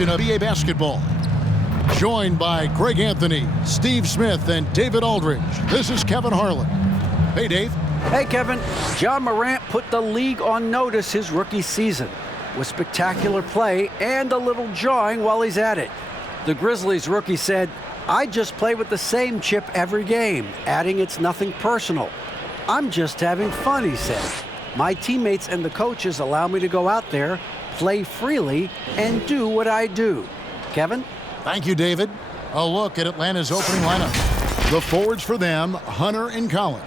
edition of NBA Basketball. Joined by Greg Anthony, Steve Smith, and David Aldridge. This is Kevin Harlan. Hey, Dave. Hey, Kevin. Ja Morant put the league on notice his rookie season with spectacular play and a little jawing while he's at it. The Grizzlies rookie said, "I just play with the same chip every game," adding it's nothing personal. "I'm just having fun," he said. "My teammates and the coaches allow me to go out there, play freely, and do what I do." Kevin? Thank you, David. A look at Atlanta's opening lineup. The forwards for them, Hunter and Collins.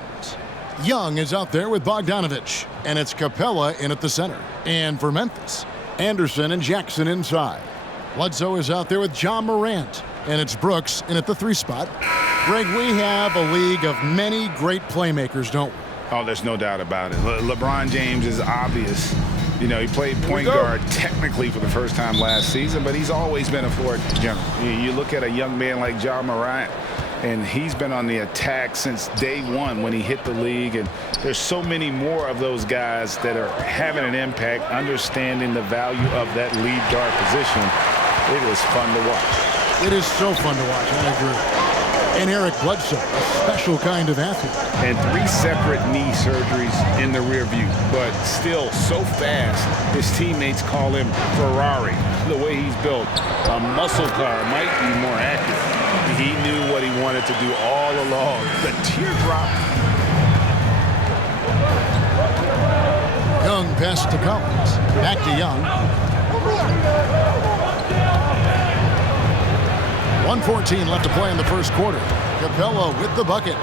Young is out there with Bogdanovich, and it's Capella in at the center. And for Memphis, Anderson and Jackson inside. Bledsoe is out there with Ja Morant, and it's Brooks in at the 3 spot. Greg, we have a league of many great playmakers, don't we? Oh, there's no doubt about it. LeBron James is obvious. You know, he played point guard technically for the first time last season, but he's always been a floor general. You look at a young man like Ja Morant, and he's been on the attack since day one when he hit the league. And there's so many more of those guys that are having an impact, understanding the value of that lead guard position. It is fun to watch. It is so fun to watch, I agree. And Eric Bledsoe, a special kind of athlete. And 3 separate knee surgeries in the rear view, but still so fast, his teammates call him Ferrari. The way he's built, a muscle car might be more accurate. He knew what he wanted to do all along. The teardrop. Young pass to Collins. Back to Young. 1:14 left to play in the first quarter. Capella with the bucket.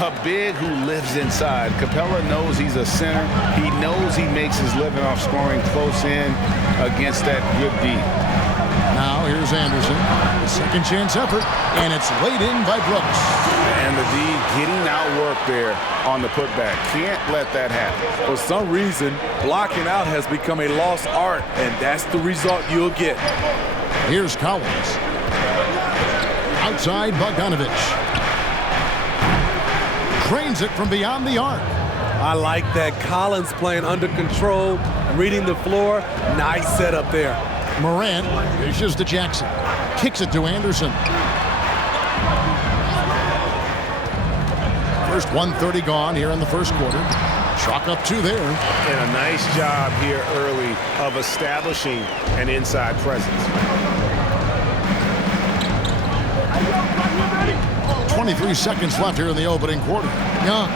A big who lives inside. Capella knows he's a center. He knows he makes his living off scoring close in against that good D. Now here's Anderson. The second chance effort, and it's laid in by Brooks. And the D getting outworked there on the putback. Can't let that happen. For some reason, blocking out has become a lost art, and that's the result you'll get. Here's Collins. Outside Bogdanovich. Drains it from beyond the arc. I like that. Collins playing under control, reading the floor. Nice setup there. Morant dishes to Jackson. Kicks it to Anderson. First 1:30 gone here in the first quarter. Chalk up 2 there. And a nice job here early of establishing an inside presence. 23 seconds left here in the opening quarter. Young.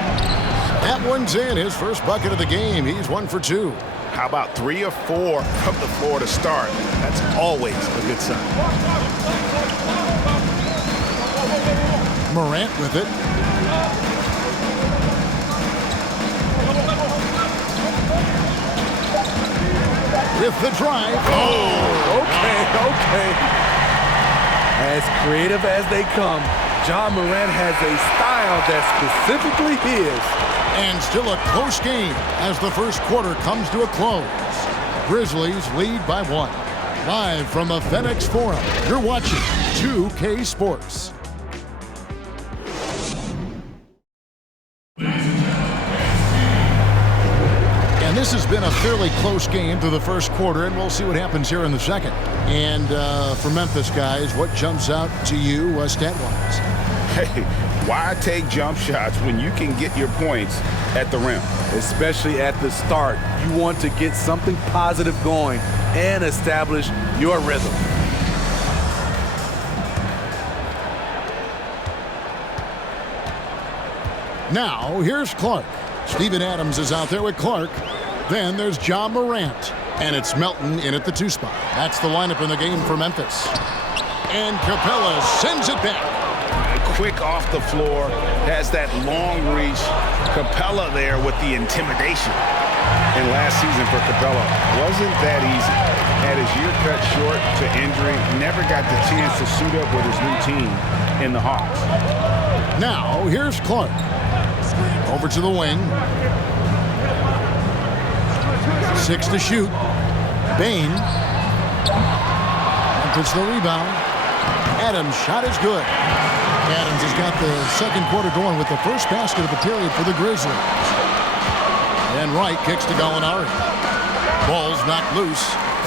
That one's in. His first bucket of the game. He's 1 for 2. How about 3 or 4 from the floor to start? That's always a good sign. Morant with it. With the drive. Oh, okay. As creative as they come, Ja Morant has a style that's specifically his. And still a close game as the first quarter comes to a close. Grizzlies lead by 1. Live from the FedEx Forum, you're watching 2K Sports. And this has been a fairly close game through the first quarter, and we'll see what happens here in the second. And for Memphis, guys, what jumps out to you stat-wise? Hey, why take jump shots when you can get your points at the rim? Especially at the start. You want to get something positive going and establish your rhythm. Now, here's Clark. Steven Adams is out there with Clark. Then there's Ja Morant. And it's Melton in at the 2 spot. That's the lineup in the game for Memphis. And Capella sends it back. Quick off the floor, has that long reach. Capella there with the intimidation. And last season for Capella wasn't that easy. Had his year cut short to injury, never got the chance to suit up with his new team in the Hawks. Now, here's Clark. Over to the wing. 6 to shoot. Bain. And puts the rebound. Adams' shot is good. Adams has got the second quarter going with the first basket of the period for the Grizzlies. And Wright kicks to Gallinari. Ball's knocked loose.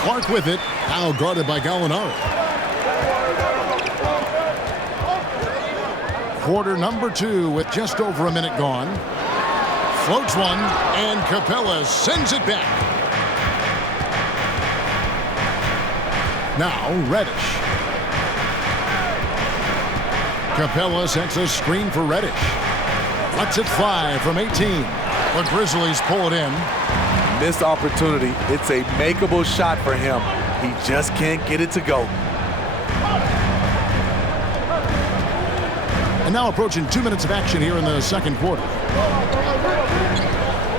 Clark with it. Now guarded by Gallinari. Quarter number 2 with just over a minute gone. Floats one, and Capella sends it back. Now Reddish. Capella sets a screen for Reddish. Lets it fly from 18. The Grizzlies pull it in. Missed opportunity. It's a makeable shot for him. He just can't get it to go. And now approaching 2 minutes of action here in the second quarter.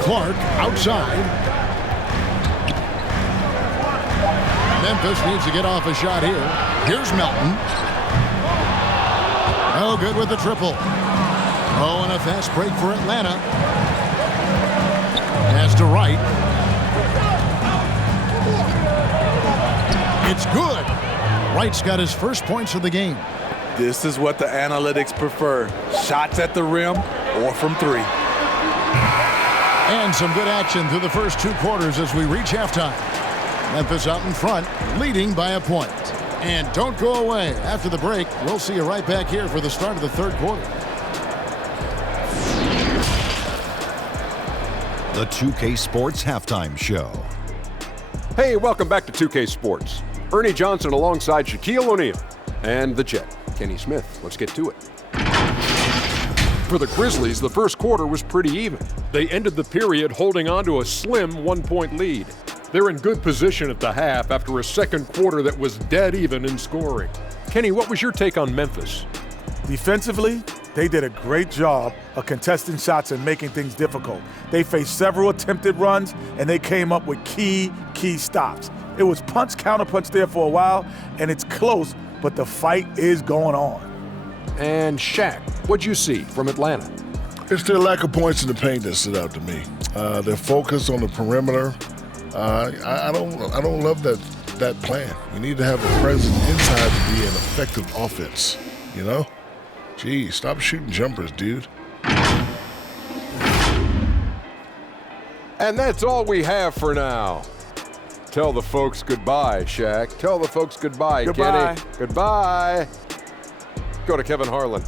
Clark outside. Memphis needs to get off a shot here. Here's Melton. Oh, good with the triple. Oh, and a fast break for Atlanta. Pass to Wright. It's good. Wright's got his first points of the game. This is what the analytics prefer. Shots at the rim or from 3. And some good action through the first 2 quarters as we reach halftime. Memphis out in front, leading by a point. And don't go away. After the break, we'll see you right back here for the start of the third quarter. The 2K Sports Halftime Show. Hey, welcome back to 2K Sports. Ernie Johnson alongside Shaquille O'Neal and the Jet, Kenny Smith. Let's get to it. For the Grizzlies, the first quarter was pretty even. They ended the period holding on to a slim 1-point lead. They're in good position at the half after a second quarter that was dead even in scoring. Kenny, what was your take on Memphis? Defensively, they did a great job of contesting shots and making things difficult. They faced several attempted runs, and they came up with key stops. It was punch, counterpunch there for a while, and it's close, but the fight is going on. And Shaq, what'd you see from Atlanta? It's their lack of points in the paint that stood out to me. Their focus on the perimeter. I don't love that plan. You need to have a presence inside to be an effective offense, you know? Gee, stop shooting jumpers, dude. And that's all we have for now. Tell the folks goodbye, Shaq. Tell the folks goodbye, Goodbye. Kenny. Goodbye. Go to Kevin Harlan.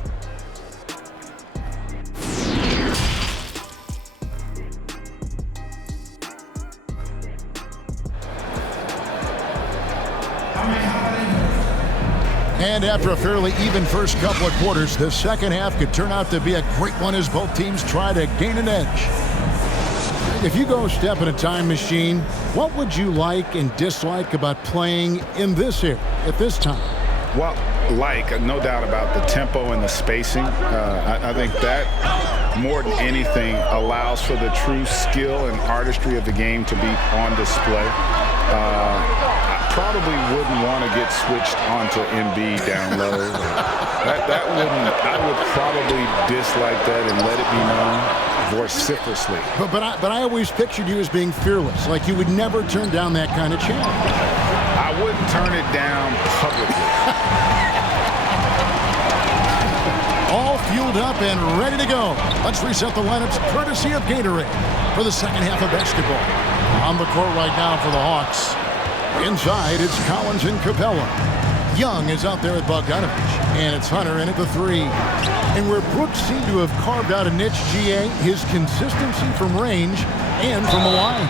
And after a fairly even first couple of quarters, the second half could turn out to be a great one as both teams try to gain an edge. If you go step in a time machine, what would you like and dislike about playing in this era at this time? Well, no doubt about the tempo and the spacing. I think that, more than anything, allows for the true skill and artistry of the game to be on display. I probably wouldn't want to get switched onto Embiid down low. I would probably dislike that and let it be known vociferously. But I always pictured you as being fearless, like you would never turn down that kind of challenge. I wouldn't turn it down publicly. All fueled up and ready to go. Let's reset the lineups courtesy of Gatorade for the second half of basketball. On the court right now for the Hawks. Inside, it's Collins and Capella. Young is out there with Bogdanovich, and it's Hunter in at the 3. And where Brooks seemed to have carved out a niche, GA, his consistency from range and from the line.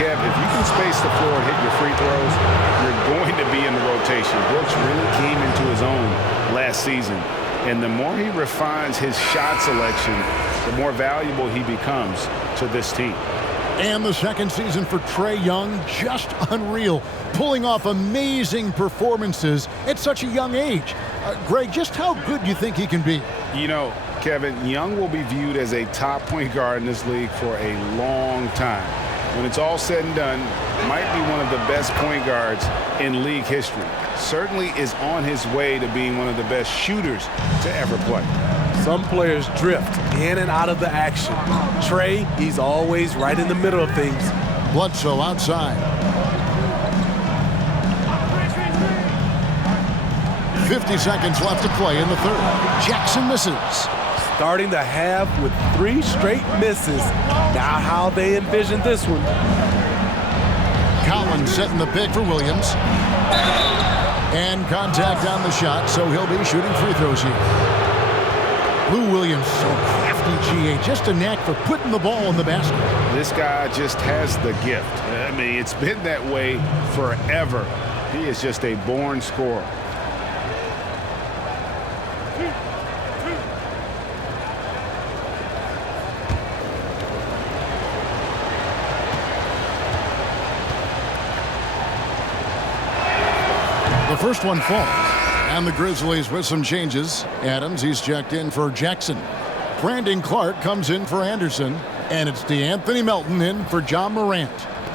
Kev, if you can space the floor and hit your free throws, you're going to be in the rotation. Brooks really came into his own last season. And the more he refines his shot selection, the more valuable he becomes to this team. And the second season for Trae Young, just unreal. Pulling off amazing performances at such a young age. Greg, just how good do you think he can be? You know, Kevin, Young will be viewed as a top point guard in this league for a long time. When it's all said and done, might be one of the best point guards in league history. Certainly is on his way to being one of the best shooters to ever play. Some players drift in and out of the action. Trae, he's always right in the middle of things. Bledsoe outside. 50 seconds left to play in the third. Jackson misses. Starting the half with 3 straight misses. Now how they envision this one. Collins Young setting the pick for Williams. And contact on the shot, so he'll be shooting free throws here. Lou Williams, so crafty, GA. Just a knack for putting the ball in the basket. This guy just has the gift. I mean, it's been that way forever. He is just a born scorer. The first one falls, and the Grizzlies with some changes. Adams, he's checked in for Jackson. Brandon Clark comes in for Anderson, and it's DeAnthony Melton in for John Morant.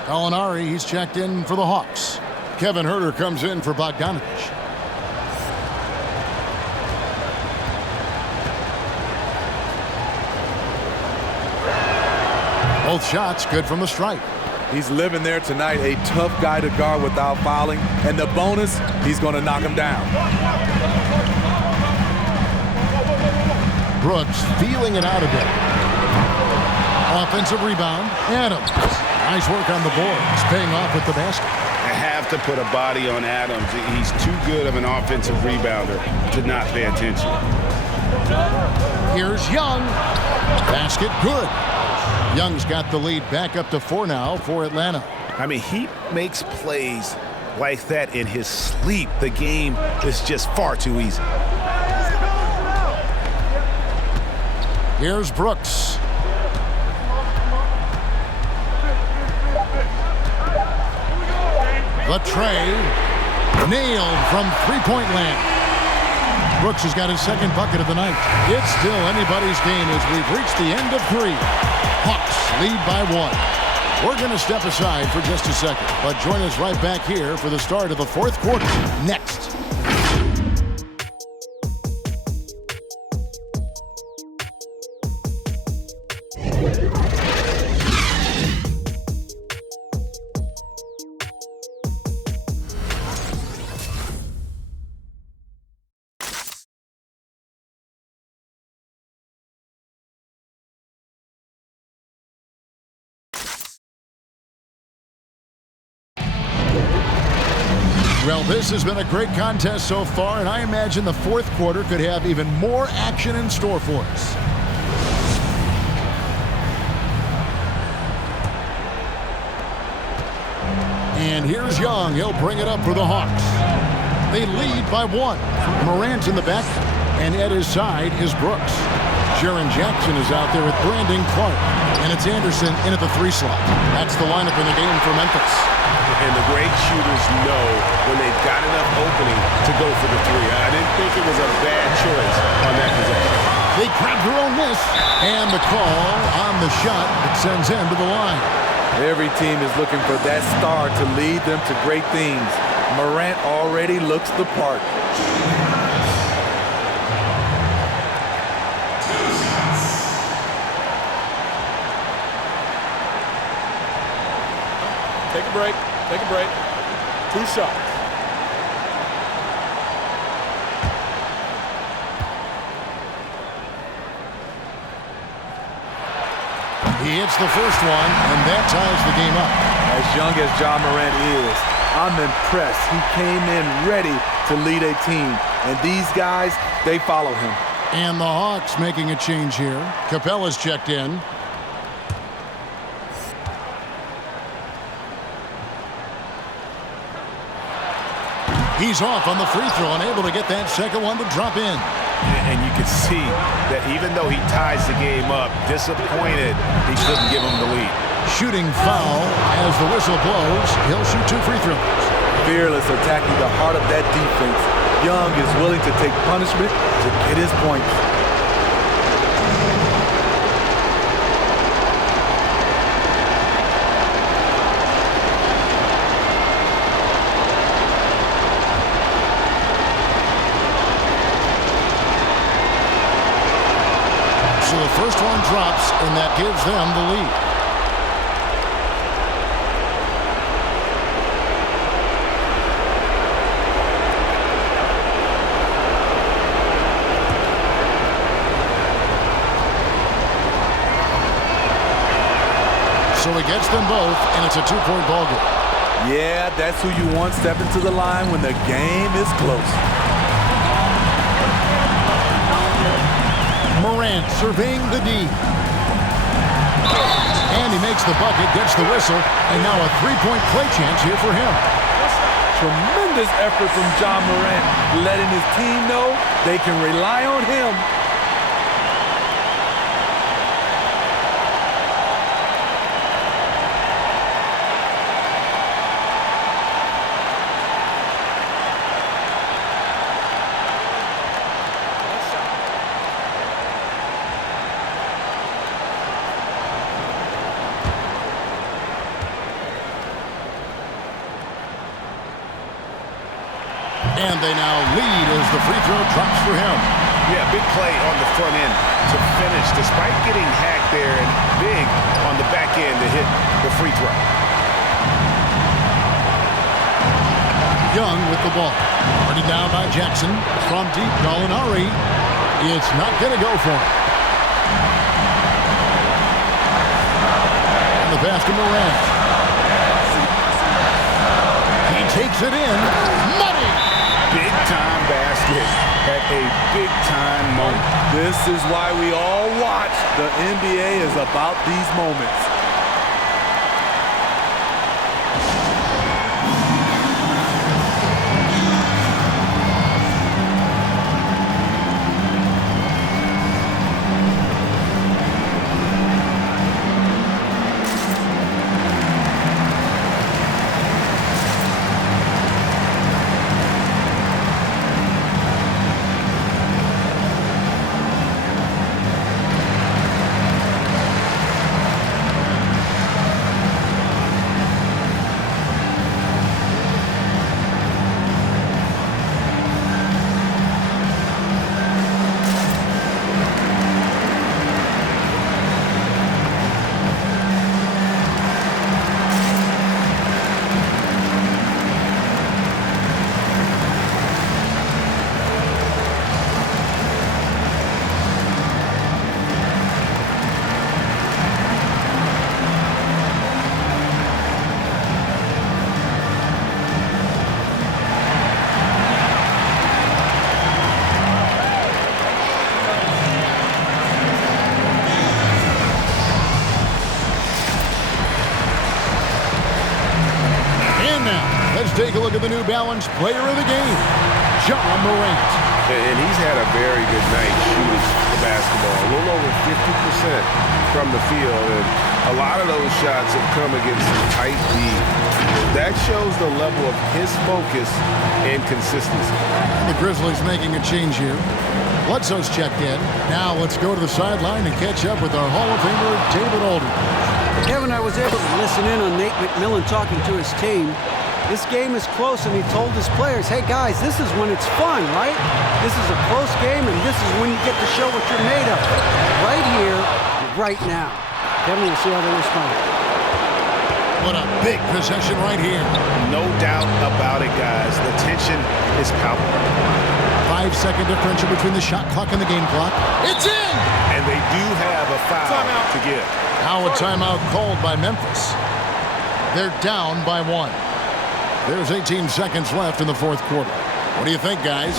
Gallinari, he's checked in for the Hawks. Kevin Huerter comes in for Bogdanovich. Both shots good from the stripe. He's living there tonight, a tough guy to guard without fouling. And the bonus, he's going to knock him down. Brooks feeling it out a bit. Offensive rebound. Adams. Nice work on the boards, paying off with the basket. I have to put a body on Adams. He's too good of an offensive rebounder to not pay attention. Here's Young. Basket good. Young's got the lead back up to 4 now for Atlanta. I mean, he makes plays like that in his sleep. The game is just far too easy. Here's Brooks. The Trae nailed from three-point land. Brooks has got his second bucket of the night. It's still anybody's game as we've reached the end of 3. Hawks lead by 1. We're going to step aside for just a second, but join us right back here for the start of the 4th quarter next. Well, this has been a great contest so far, and I imagine the 4th quarter could have even more action in store for us. And here's Young. He'll bring it up for the Hawks. They lead by 1. Morant in the back, and at his side is Brooks. Jaren Jackson is out there with Brandon Clark, and it's Anderson in at the 3 slot. That's the lineup in the game for Memphis. And the great shooters know when they've got enough opening to go for the 3. I didn't think it was a bad choice on that possession. They grab their own miss, and the call on the shot that sends him to the line. Every team is looking for that star to lead them to great things. Morant already looks the part. Take a break. Take a break. 2 shots. He hits the first one, and that ties the game up. As young as John Morant is, I'm impressed. He came in ready to lead a team, and these guys, they follow him. And the Hawks making a change here. Capella's checked in. He's off on the free throw, unable to get that second one to drop in. And you can see that even though he ties the game up, disappointed he couldn't give him the lead. Shooting foul as the whistle blows. He'll shoot 2 free throws. Fearless attacking the heart of that defense. Young is willing to take punishment to get his points. So the first one drops, and that gives them the lead. So he gets them both, and it's a 2-point ball game. Yeah, that's who you want stepping to the line when the game is close. Morant surveying the D. And he makes the bucket, gets the whistle, and now a three-point play chance here for him. Tremendous effort from John Morant, letting his team know they can rely on him. And they now lead as the free throw drops for him. Yeah, big play on the front end to finish, despite getting hacked there, and big on the back end to hit the free throw. Young with the ball. Already down by Jackson. From deep, Gallinari. It's not going to go for him. And the pass to Morant. He takes it in. Money! Big-time basket at a big-time moment. This is why we all watch. The NBA is about these moments. Take a look at the New Balance player of the game, John Morant. And he's had a very good night shooting the basketball. A little over 50% from the field. And a lot of those shots have come against some tight D. That shows the level of his focus and consistency. And the Grizzlies making a change here. Bledsoe's checked in. Now let's go to the sideline and catch up with our Hall of Famer, David Aldridge. Kevin, I was able to listen in on Nate McMillan talking to his team. This game is close, and he told his players, hey, guys, this is when it's fun, right? This is a close game, and this is when you get to show what you're made of. Right here, right now. Kevin, we'll see how they respond. What a big possession right here. No doubt about it, guys. The tension is palpable. 5-second differential between the shot clock and the game clock. It's in! And they do have a foul to give. Now a timeout called by Memphis. They're down by 1. There's 18 seconds left in the fourth quarter. What do you think, guys?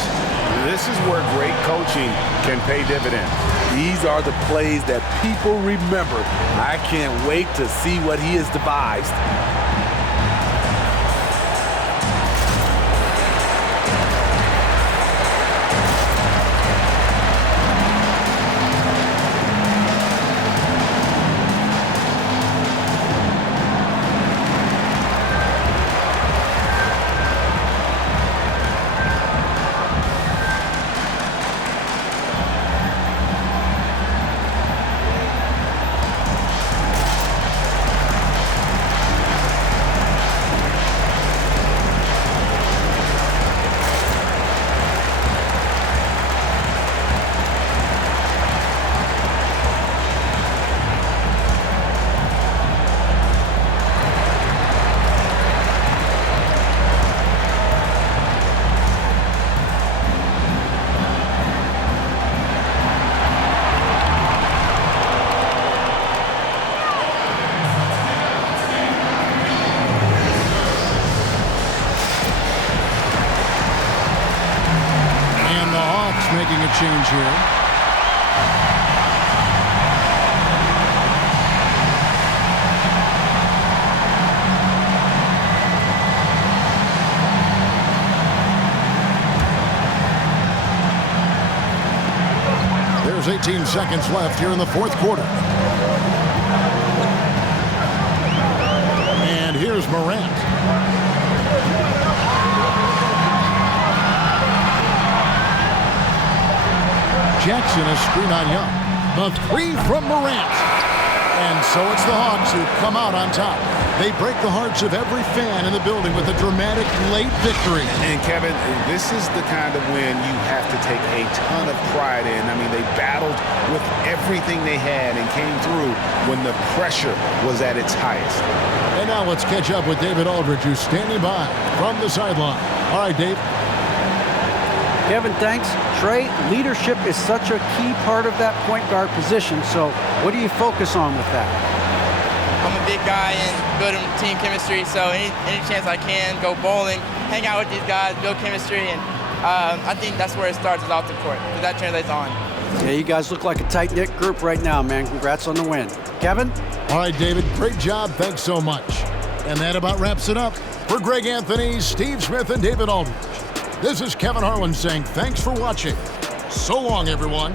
This is where great coaching can pay dividends. These are the plays that people remember. I can't wait to see what he has devised. making a change here. There's 18 seconds left here in the fourth quarter. And here's Morant. Jackson a screen on Young. The three from Morant. And so it's the Hawks who come out on top. They break the hearts of every fan in the building with a dramatic late victory. And Kevin, this is the kind of win you have to take a ton of pride in. I mean, they battled with everything they had and came through when the pressure was at its highest. And now let's catch up with David Aldridge, who's standing by from the sideline. All right, Dave. Kevin, thanks. Trae, leadership is such a key part of that point guard position. So what do you focus on with that? I'm a big guy and building team chemistry, so any chance I can, go bowling, hang out with these guys, build chemistry, and I think that's where it starts, is off the court, because that translates on. Yeah, you guys look like a tight-knit group right now, man. Congrats on the win. Kevin? All right, David, great job. Thanks so much. And that about wraps it up. For Greg Anthony, Steve Smith, and David Aldridge, this is Kevin Harlan saying thanks for watching. So long, everyone.